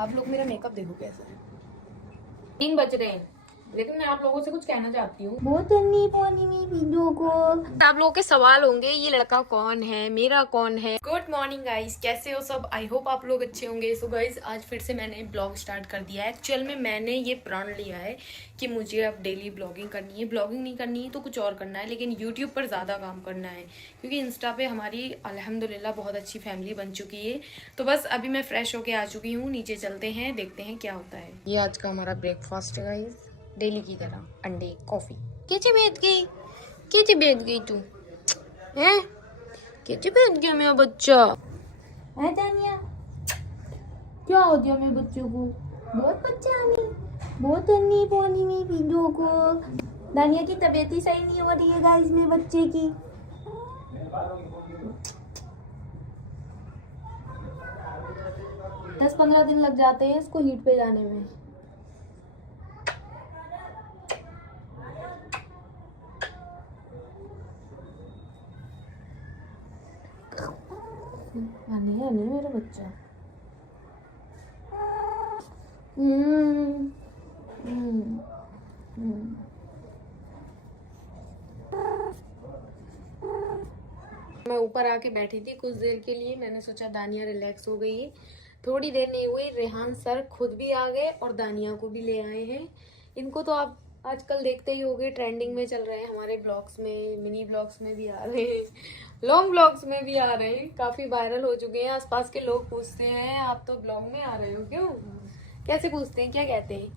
आप लोग मेरा मेकअप देखो कैसा है। 3 बज रहे हैं, लेकिन मैं आप लोगों से कुछ कहना चाहती हूँ। बहुत अन्नी पानी में वीडियो को आप लोगों के सवाल होंगे, ये लड़का कौन है, मेरा कौन है। गुड मॉर्निंग गाइस, कैसे हो सब? आई होप आप लोग अच्छे होंगे। सो गाइस, आज फिर से मैंने ब्लॉग स्टार्ट कर दिया है। एक्चुअल में मैंने ये प्रण लिया है कि मुझे अब डेली ब्लॉगिंग करनी है। ब्लॉगिंग नहीं करनी है तो कुछ और करना है, लेकिन यूट्यूब पर ज़्यादा काम करना है, क्योंकि इंस्टा पे हमारी अल्हम्दुलिल्लाह बहुत अच्छी फैमिली बन चुकी है। तो बस अभी मैं फ्रेश होके आ चुकी हूँ, नीचे चलते हैं, देखते हैं क्या होता है। ये आज का हमारा ब्रेकफास्ट है गाइस, डेली की तरह अंडे कॉफी। कैसे बैठ गई, कैसे बैठ गई तू हैं? कैसे बैठ गया मेरा बच्चा है? तानिया क्या हो गया मेरे बच्चों को? बहुत बच्चा नहीं, बहुत अन्नी पानी में पीडो को। दानिया की तबीयत ही सही नहीं हो रही है गाइस मेरे बच्चे की। 10-15 दिन लग जाते हैं इसको हीट पे जाने में। आने मेरा बच्चा। मैं ऊपर आके बैठी थी कुछ देर के लिए, मैंने सोचा दानिया रिलैक्स हो गई है। थोड़ी देर नहीं हुई, रेहान सर खुद भी आ गए और दानिया को भी ले आए हैं। इनको तो आप आजकल देखते ही होंगे, ट्रेंडिंग में चल रहे हैं हमारे ब्लॉग्स में, मिनी ब्लॉग्स में भी आ रहे हैं, लॉन्ग ब्लॉग्स में भी आ रहे हैं, काफी वायरल हो चुके हैं। आसपास के लोग पूछते हैं आप तो ब्लॉग में आ रहे हो क्यों? कैसे पूछते हैं, क्या कहते हैं?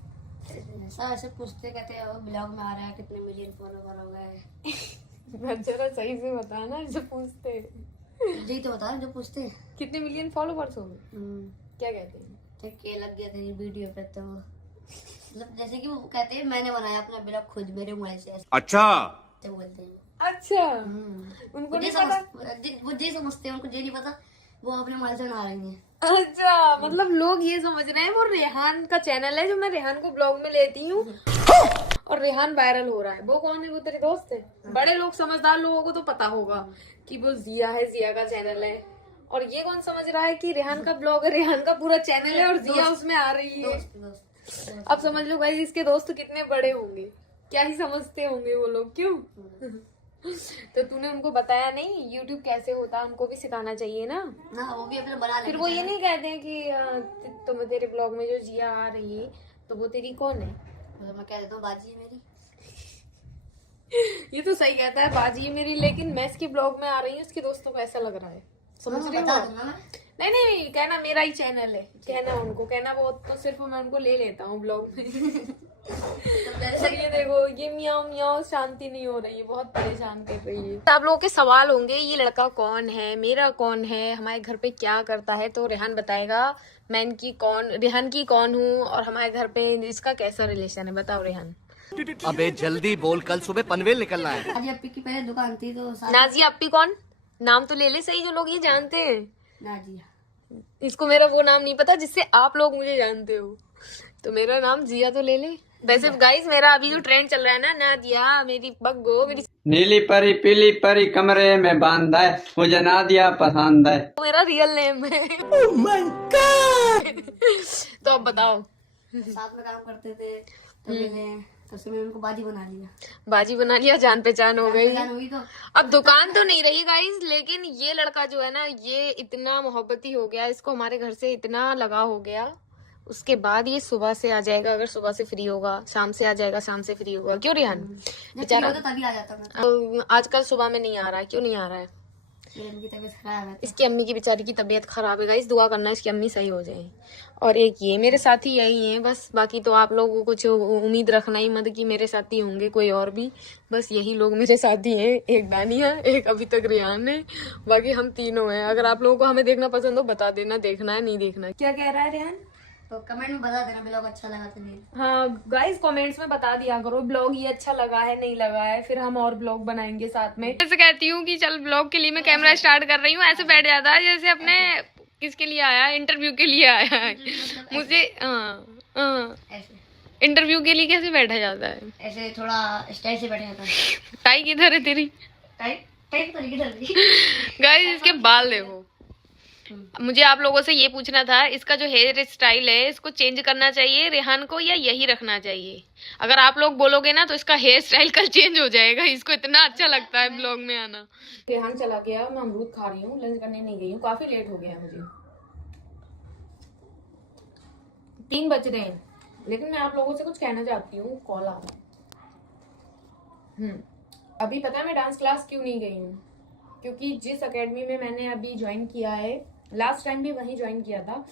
ऐसे पूछते, कहते हैं ब्लॉग में आ रहा है, कितने मिलियन फॉलोवर हो गए। जरा सही से बता ना, जो पूछते हैं। जी तो बता, जो पूछते हैं कितने मिलियन फॉलोवर्स हो गए, क्या कहते हैं? ठीक है, लग गया तेरी वीडियो पे तो मतलब जैसे कि वो कहते हैं मैंने बनाया अपना ब्लॉग खुद मेरे मोबाइल से। अच्छा तो बोलते हैं। अच्छा, उनको नहीं पता, वो जी समझते हैं, उनको ये नहीं पता वो अपने मोबाइल से बना रही है। अच्छा, मतलब लोग ये समझ रहे हैं वो रेहान का चैनल है, जो मैं रेहान को ब्लॉग में लेती हूँ और रेहान वायरल हो रहा है। वो कौन है? वो तेरे दोस्त है? बड़े लोग, समझदार लोगों को तो पता होगा कि वो जिया है, जिया का चैनल है। और ये कौन समझ रहा है कि रेहान का ब्लॉग है, रेहान का पूरा चैनल है और जिया उसमें आ रही है। अब समझ लो भाई, इसके दोस्त कितने बड़े होंगे, क्या ही समझते होंगे वो लोग, क्यों? तो तूने उनको बताया नहीं यूट्यूब कैसे होता है? उनको भी सिखाना चाहिए ना। वो भी अपने बना। फिर वो ये नहीं कहते हैं कि तुम तेरे ब्लॉग में जो जिया आ रही है तो वो तेरी कौन है? तो मैं कह देता हूँ बाजी है मेरी। ये तो सही कहता है, बाजी है मेरी, लेकिन मैं इसके ब्लॉग में आ रही हूँ, इसके दोस्तों को ऐसा लग रहा है, समझ रही हो? नहीं, कहना मेरा ही चैनल है, कहना उनको, कहना वो तो सिर्फ मैं उनको ले लेता हूँ ब्लॉग में। तो ये देखो, ये मियाओ मियाओ शांति नहीं हो रही है, बहुत परेशान कर रही है। आप लोगों के सवाल होंगे, ये लड़का कौन है, मेरा कौन है, हमारे घर पे क्या करता है? तो रेहान बताएगा मैं इनकी कौन, रेहान की कौन हूँ और हमारे घर पे इसका कैसा रिलेशन है। बताओ रेहान। अबे जल्दी बोल, कल सुबह पनवेल निकलना है। नाजी अप्पी की पहले दुकान थी तो नाजी अप्पी कौन? नाम तो ले ले सही, जो लोग ये जानते हैं। नाजिया। इसको मेरा वो नाम नहीं पता जिससे आप लोग मुझे जानते हो, तो मेरा नाम जिया तो ले ले। वैसे गाइस, मेरा अभी जो ट्रेंड चल रहा है ना, नादिया मेरी बग्गो, मेरी नीली परी पीली परी कमरे में बांधा है, मुझे नादिया पसंद है, मेरा रियल नेम है। oh my God! तो अब बताओ। साथ में काम करते थे तो मैंने उनको बाजी बना लिया। बाजी बना लिया, जान पहचान हो गई। तो अब दुकान तो नहीं रही गाइस, लेकिन ये लड़का जो है ना, ये इतना मोहब्बती हो गया, इसको हमारे घर से इतना लगाव हो गया। उसके बाद ये सुबह से आ जाएगा, अगर सुबह से फ्री होगा, शाम से आ जाएगा, शाम से फ्री होगा। क्यों रेहान? बेचारा तभी आ जाता मैं। आजकल सुबह में नहीं आ रहा है, क्यों नहीं आ रहा है? इनकी तबीयत खराब है। इसकी अम्मी की बेचारी की तबीयत खराब है गाइस, दुआ करना इसकी अम्मी सही हो जाए। और एक ये मेरे साथी यही है बस, बाकी तो आप लोगों को कुछ उम्मीद रखना ही मत कि मेरे साथी होंगे कोई और भी, बस यही लोग मेरे साथी हैं। एक दानिया, एक अभी तक रेहान है, बाकी हम तीनों हैं। अगर आप लोगों को हमें देखना पसंद हो बता देना, देखना है नहीं देखना। क्या कह रहा है रेहान? तो कमेंट में बता देना ब्लॉग अच्छा लगा तो नहीं। हाँ गाइस, कमेंट्स में बता दिया करो ब्लॉग ये अच्छा लगा है नहीं लगा है, फिर हम और ब्लॉग बनाएंगे साथ में। ऐसे कहती हूँ कि चल ब्लॉग के लिए मैं कैमरा स्टार्ट कर रही हूँ, ऐसे बैठ जाता है जैसे अपने किसके लिए आया, इंटरव्यू के लिए आया है। मुझे इंटरव्यू के लिए कैसे बैठा जाता है? ऐसे थोड़ा स्टाइल से बैठा जाता है। टाई किधर है तेरी? टाइट तो नहीं किधर? गाइस इसके बाल देखो, मुझे आप लोगों से ये पूछना था, इसका जो हेयर स्टाइल है इसको चेंज करना चाहिए रेहान को या यही रखना चाहिए? अगर आप लोग बोलोगे ना तो इसका हेयर स्टाइल कल चेंज हो जाएगा, इसको इतना अच्छा लगता है ब्लॉग में आना। रेहान चला गया, मैं अमरूद खा रही हूँ, लंच करने नहीं गई हूँ, काफी लेट हो गया है मुझे, 3 बज रहे हैं। लेकिन मैं आप लोगों से कुछ कहना चाहती हूँ, कॉल आ रहा है। अभी पता है मैं डांस क्लास क्यों नहीं गई हूँ? क्योंकि जिस एकेडमी में मैंने अभी ज्वाइन किया है, लास्ट टाइम भी वहीं ज्वाइन किया था,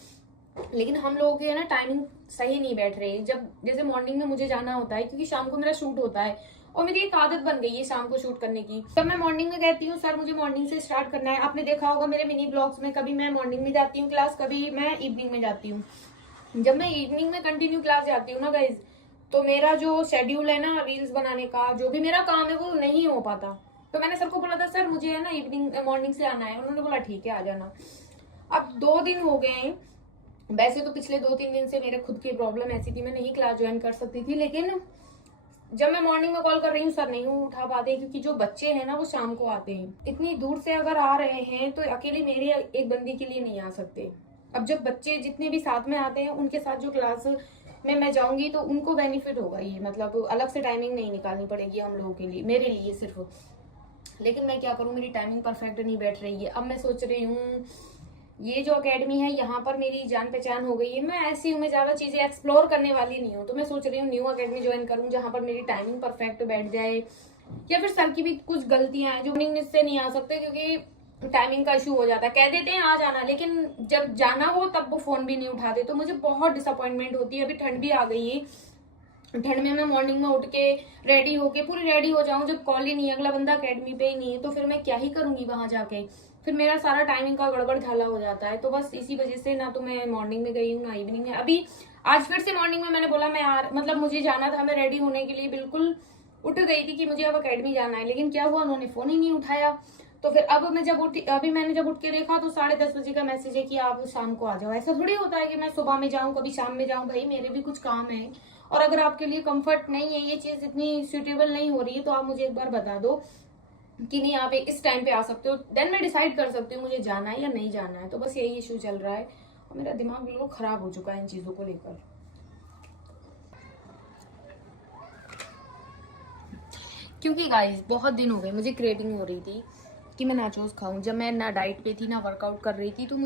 लेकिन हम लोगों की है ना टाइमिंग सही नहीं बैठ रही। जब जैसे मॉर्निंग में मुझे जाना होता है क्योंकि शाम को मेरा शूट होता है और मेरी एक आदत बन गई है शाम को शूट करने की। जब मैं मॉर्निंग में कहती हूँ सर मुझे मॉर्निंग से स्टार्ट करना है, आपने देखा होगा मेरे मिनी ब्लॉग्स में, कभी मैं मॉर्निंग में जाती हूँ क्लास, कभी मैं इवनिंग में जाती हूँ। जब मैं इवनिंग में कंटिन्यू क्लास जाती हूँ ना गाइज, तो मेरा जो शेड्यूल है ना रील्स बनाने का, जो भी मेरा काम है वो नहीं हो पाता। तो मैंने सर को बोला था सर मुझे है ना इवनिंग मॉर्निंग से आना है, उन्होंने बोला ठीक है आ जाना। अब 2 दिन हो गए हैं, वैसे तो पिछले 2-3 दिन से मेरे खुद की प्रॉब्लम ऐसी थी मैं नहीं क्लास ज्वाइन कर सकती थी, लेकिन जब मैं मॉर्निंग में कॉल कर रही हूँ सर नहीं उठा पाते क्योंकि जो बच्चे हैं ना वो शाम को आते हैं। इतनी दूर से अगर आ रहे हैं तो अकेले मेरी एक बंदी के लिए नहीं आ सकते। अब जब बच्चे जितने भी साथ में आते हैं उनके साथ जो क्लास में मैं जाऊंगी तो उनको बेनिफिट होगा, ये मतलब अलग से टाइमिंग नहीं निकालनी पड़ेगी हम लोगों के लिए, मेरे लिए सिर्फ। लेकिन मैं क्या करूं, मेरी टाइमिंग परफेक्ट नहीं बैठ रही है। अब मैं सोच रही हूँ ये जो एकेडमी है यहाँ पर मेरी जान पहचान हो गई है, मैं ऐसी हूँ, मैं ज्यादा चीजें एक्सप्लोर करने वाली नहीं हूँ, तो मैं सोच रही हूँ न्यू एकेडमी ज्वाइन करूँ जहाँ पर मेरी टाइमिंग परफेक्ट बैठ जाए। या फिर सर की भी कुछ गलतियां हैं जो मॉर्निंग से नहीं आ सकते क्योंकि टाइमिंग का इशू हो जाता है। कह देते हैं आ जाना, लेकिन जब जाना हो तब वो फोन भी नहीं उठाते, तो मुझे बहुत डिसअपॉइंटमेंट होती है। अभी ठंड भी आ गई है, ठंड में मैं मॉर्निंग में उठ के रेडी होके पूरी रेडी हो जाऊं, जब कॉल ही नहीं है, अगला बंदा एकेडमी पे ही नहीं है, तो फिर मैं क्या ही करूंगी वहां जाके, फिर मेरा सारा टाइमिंग का गड़बड़ झाला हो जाता है। तो बस इसी वजह से ना तो मैं मॉर्निंग में गई हूँ ना इवनिंग में। अभी आज फिर से मॉर्निंग में मैंने बोला मतलब मुझे जाना था, मैं रेडी होने के लिए बिल्कुल उठ गई थी कि मुझे अब अकेडमी जाना है, लेकिन क्या हुआ उन्होंने फोन ही नहीं उठाया। तो फिर अब मैं मैंने जब उठ के देखा तो 10:30 बजे का मैसेज है कि आप शाम को आ जाओ। ऐसा थोड़ी होता है कि मैं सुबह में जाऊं कभी शाम में जाऊं, भाई मेरे भी कुछ काम है, और अगर आपके लिए कंफर्ट नहीं है, ये चीज इतनी सूटेबल नहीं हो रही है, तो आप मुझे एक बार बता दो कि नहीं आप इस टाइम पे आ सकते हो, देन मैं डिसाइड कर सकती हूँ मुझे जाना है या नहीं जाना है। तो बस यही इशू चल रहा है और मेरा दिमाग बिल्कुल खराब हो चुका है इन चीजों को लेकर। क्योंकि गाइस बहुत दिन हो गए मुझे क्रेविंग हो रही थी कि मैं नाचोस खाऊं। जब मैं ना डाइट पे थी ना वर्कआउट कर रही थी तो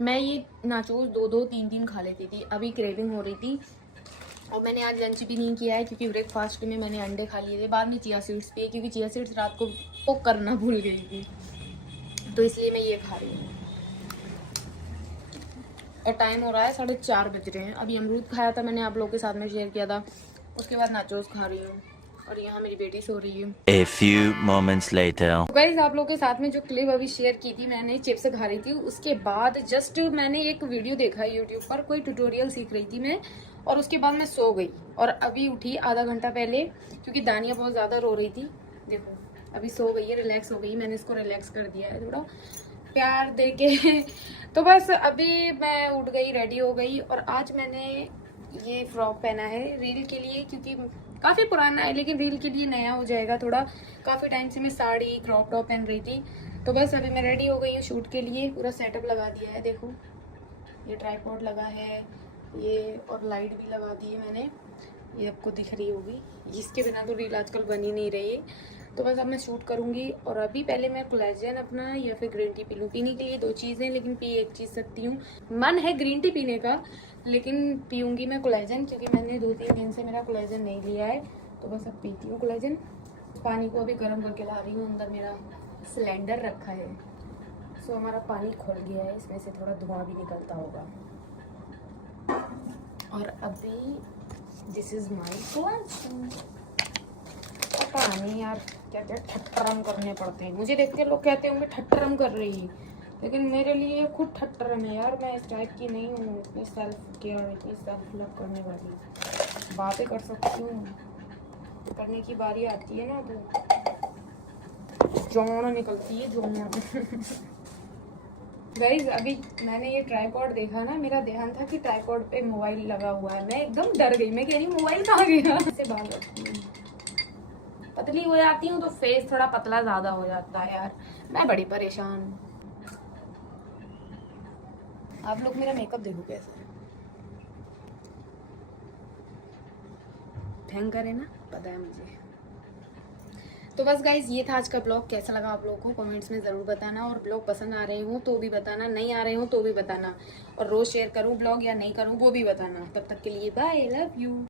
मैं ये नाचोस 2-2, 3-3 खा लेती थी। अभी क्रेविंग हो रही थी और मैंने आज लंच भी नहीं किया है क्योंकि ब्रेकफास्ट में मैंने अंडे खा लिए थे, बाद में चिया सीड्स पिए क्योंकि चिया सीड्स रात को कुक करना भूल गई थी, तो इसलिए मैं ये खा रही हूँ। और टाइम हो रहा है 4:30 बज रहे हैं। अभी अमरूद खाया था मैंने, आप लोगों के साथ में शेयर किया था, उसके बाद नाचोस खा रही हूँ और यहाँ मेरी बेटी सो रही है। A few moments later. Guys आप लोगों के साथ में जो क्लिप अभी शेयर की थी, मैंने चिप्स खा रही थी, उसके बाद जस्ट मैंने एक वीडियो देखा है यूट्यूब पर, कोई ट्यूटोरियल सीख रही थी मैं, और उसके बाद मैं सो गई और अभी उठी आधा घंटा पहले क्योंकि दानिया बहुत ज्यादा रो रही थी। देखो अभी सो गई है, रिलैक्स हो गई, मैंने इसको रिलैक्स कर दिया है थोड़ा प्यार दे के। तो बस अभी मैं उठ गई, रेडी हो गई, और आज मैंने ये फ्रॉक पहना है रील के लिए क्योंकि काफ़ी पुराना है लेकिन रील के लिए नया हो जाएगा थोड़ा। काफ़ी टाइम से मैं साड़ी क्रॉप टॉप पहन रही थी, तो बस अभी मैं रेडी हो गई हूँ शूट के लिए। पूरा सेटअप लगा दिया है, देखो ये ट्राइपॉड लगा है ये, और लाइट भी लगा दी है मैंने, ये आपको दिख रही होगी, जिसके बिना तो रील आजकल बन ही नहीं रही है। तो बस अब मैं शूट करूँगी और अभी पहले मैं कोलेजन अपना या फिर ग्रीन टी पी लूँ। पीने के लिए 2 चीज़ें, लेकिन पी एक चीज़ सकती हूँ, मन है ग्रीन टी पीने का, लेकिन पीऊँगी मैं कोलेजन क्योंकि मैंने 2-3 दिन से मेरा कोलेजन नहीं लिया है। तो बस अब पीती हूँ कोलेजन। पानी को अभी गर्म करके ला रही हूँ, अंदर मेरा सिलेंडर रखा है, सो हमारा पानी खुल गया है, इसमें से थोड़ा धुआं भी निकलता होगा। और अभी दिस इज माई कोलेजन। पता नहीं यार क्या क्या ठट्टरम करने पड़ते हैं, मुझे देख के लोग कहते होंगे ठट्टरम कर रही है, लेकिन मेरे लिए खुद ठट्टरम है यार। मैं इस टाइप की नहीं हूँ, इतनी सेल्फ केयर, इतनी सेल्फ लव करने वाली। बातें कर सकती हूँ, करने की बारी आती है ना तो जोन निकलती है जोन। गाइस अभी मैंने ये ट्राइपॉड देखा ना, मेरा ध्यान था कि ट्राइपॉड पे मोबाइल लगा हुआ है, मैं एकदम डर गई, मैं कह रही मोबाइल कहाँ गया। ऐसे बाल रखती हूँ, पतली हो जाती हूँ तो फेस थोड़ा पतला ज्यादा हो जाता है यार, मैं बड़ी परेशान। आप लोग मेरा मेकअप देखो कैसा है, भयंकर है ना, पता है मुझे। तो बस गाइज ये था आज का ब्लॉग। कैसा लगा आप लोगों को कमेंट्स में ज़रूर बताना, और ब्लॉग पसंद आ रहे हो तो भी बताना, नहीं आ रहे हो तो भी बताना, और रोज़ शेयर करूँ ब्लॉग या नहीं करूँ वो भी बताना। तब तक के लिए बाय, लव यू।